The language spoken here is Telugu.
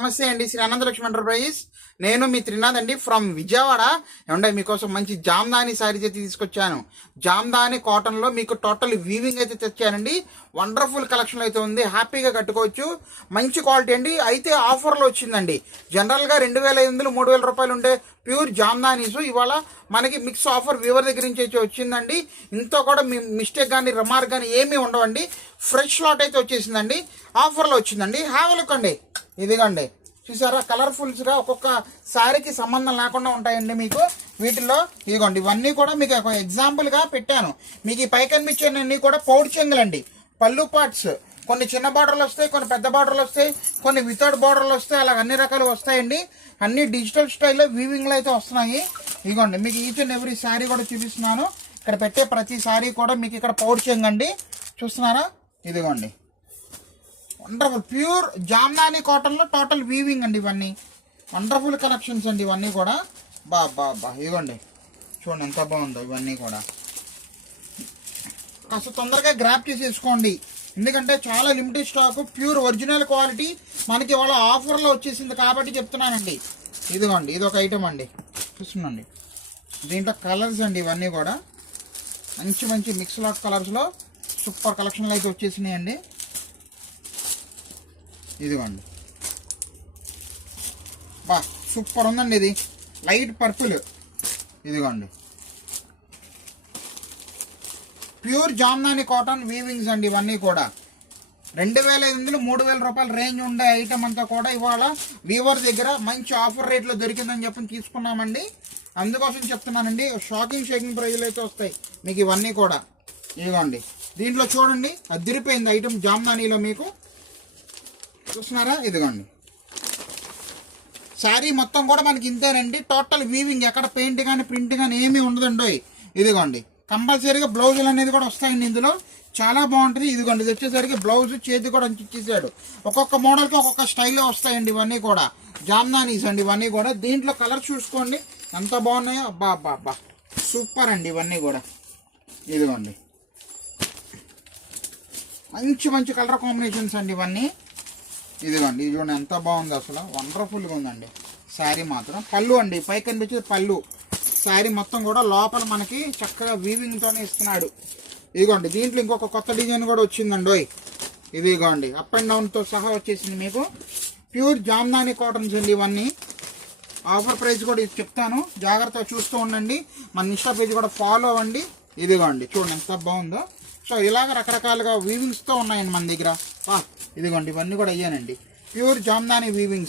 నమస్తే అండి. శ్రీ అనంతలక్ష్మి ఎంటర్ప్రైజెస్. నేను మీ త్రినాథ్ అండి ఫ్రమ్ విజయవాడ. ఏమంటే మీకోసం మంచి జామ్దాని శారీస్ అయితే తీసుకొచ్చాను. జామ్దాని కాటన్లో మీకు టోటల్ వీవింగ్ అయితే తెచ్చానండి. వండర్ఫుల్ కలెక్షన్ అయితే ఉంది, హ్యాపీగా కట్టుకోవచ్చు. మంచి క్వాలిటీ అండి. అయితే ఆఫర్లో వచ్చిందండి. జనరల్గా 2500 3000 రూపాయలు ఉంటే ప్యూర్ జామ్దానీస్ ఇవాళ మనకి మిక్స్ ఆఫర్ వీవర్ దగ్గర నుంచి అయితే వచ్చిందండి. ఇంత కూడా మీ మిస్టేక్ కానీ రిమార్క్ కానీ ఏమీ ఉండవండి. ఫ్రెష్ లాట్ అయితే వచ్చేసిందండి, ఆఫర్లో వచ్చిందండి. హ్యావ్ లుక్ అండి. ఇదిగోండి, చూసారా కలర్ఫుల్స్గా ఒక్కొక్క శారీకి సంబంధం లేకుండా ఉంటాయండి మీకు వీటిల్లో. ఇదిగోండి, ఇవన్నీ కూడా మీకు ఒక ఎగ్జాంపుల్గా పెట్టాను. మీకు ఈ పై కనిపించేవన్నీ కూడా పౌడ్ చెంగులండి. పళ్ళు పార్ట్స్ కొన్ని చిన్న బార్డర్లు వస్తాయి, కొన్ని పెద్ద బార్డర్లు వస్తాయి, కొన్ని వితౌట్ బార్డర్లు వస్తాయి, అలా అన్ని రకాలు వస్తాయండి. అన్ని డిజిటల్ స్టైల్లో వీవింగ్లో అయితే వస్తున్నాయి. ఇదిగోండి, మీకు ఈచ్ అండ్ ఎవ్రీ శారీ కూడా చూపిస్తున్నాను. ఇక్కడ పెట్టే ప్రతి శారీ కూడా మీకు ఇక్కడ పౌడ్ చెంగండి, చూస్తున్నారా? ఇదిగోండి, వండర్ఫుల్ ప్యూర్ జామ్దాని కాటన్లో టోటల్ వీవింగ్ అండి. ఇవన్నీ వండర్ఫుల్ కలెక్షన్స్ అండి. ఇవన్నీ కూడా బా ఇదిగోండి, చూడండి ఎంత బాగుందో. ఇవన్నీ కూడా కాస్త తొందరగా గ్రాప్ చేసేసుకోండి, ఎందుకంటే చాలా limited stock, pure original quality మనకి ఇవాళ ఆఫర్లో వచ్చేసింది కాబట్టి చెప్తున్నానండి. ఇదిగోండి, ఇది ఒక ఐటమ్ అండి, చూస్తున్నాండి. దీంట్లో కలర్స్ అండి, ఇవన్నీ కూడా మంచి మంచి మిక్స్ లాట్ కలర్స్లో సూపర్ కలెక్షన్లు అయితే వచ్చేసినాయండి. ఇదిగోండి, బా సూపర్ ఉందండి. ఇది లైట్ పర్పుల్. ఇదిగోండి, ప్యూర్ జామ్దాని కాటన్ వీవింగ్స్ అండి. ఇవన్నీ కూడా 2500 3000 రూపాయల రేంజ్ ఉండే ఐటమ్ అంతా కూడా ఇవాళ వీవర్ దగ్గర మంచి ఆఫర్ రేట్లో దొరికిందని చెప్పి తీసుకున్నామండి. అందుకోసం చెప్తున్నానండి, షాకింగ్ ప్రైజ్లు అయితే వస్తాయి మీకు ఇవన్నీ కూడా. ఇదిగోండి, దీంట్లో చూడండి అదిరిపోయింది ఐటమ్ జామ్దానీలో, మీకు చూస్తున్నారా? ఇదిగోండి, శారీ మొత్తం కూడా మనకి ఇంతేనండి. టోటల్ వీవింగ్, ఎక్కడ పెయింట్ కానీ ప్రింట్ కానీ ఏమీ ఉండదండి. ఇదిగోండి, కంపల్సరీగా బ్లౌజులు అనేది కూడా వస్తాయండి ఇందులో, చాలా బాగుంటుంది. ఇదిగోండి, ఇది వచ్చేసరికి బ్లౌజ్ చేతి కూడా ఇచ్చేసాడు. ఒక్కొక్క మోడల్కి ఒక్కొక్క స్టైల్లో వస్తాయండి. ఇవన్నీ కూడా జామ్దానీస్ అండి. ఇవన్నీ కూడా దీంట్లో కలర్ చూసుకోండి ఎంత బాగున్నాయో. అబ్బా సూపర్ అండి. ఇవన్నీ కూడా ఇదిగోండి, మంచి కలర్ కాంబినేషన్స్ అండి ఇవన్నీ. ఇదిగోండి, ఇది చూడండి ఎంత బాగుంది, అసలు వండర్ఫుల్గా ఉందండి శారీ మాత్రం. పళ్ళు అండి, పైకి కనిపించేది పళ్ళు. శారీ మొత్తం కూడా లోపల మనకి చక్కగా వీవింగ్తోనే ఇస్తున్నాడు. ఇదిగోండి, దీంట్లో ఇంకొక కొత్త డిజైన్ కూడా వచ్చిందండి. ఇదిగోండి, అప్ అండ్ డౌన్తో సహా వచ్చేసింది మీకు. ప్యూర్ జామ్దాని కాటన్స్ అండి ఇవన్నీ. ఆఫర్ ప్రైస్ కూడా ఇది చెప్తాను, జాగ్రత్తగా చూస్తూ ఉండండి. మన ఇన్స్టా పేజ్ కూడా ఫాలో అవ్వండి. ఇదిగోండి, చూడండి ఎంత బాగుందో. సో ఇలాగ రకరకాలుగా వీవింగ్స్తో ఉన్నాయండి మన దగ్గర. ఇదిగోండి, ఇవన్నీ కూడా అయ్యానండి ప్యూర్ జామ్దాని వీవింగ్స్.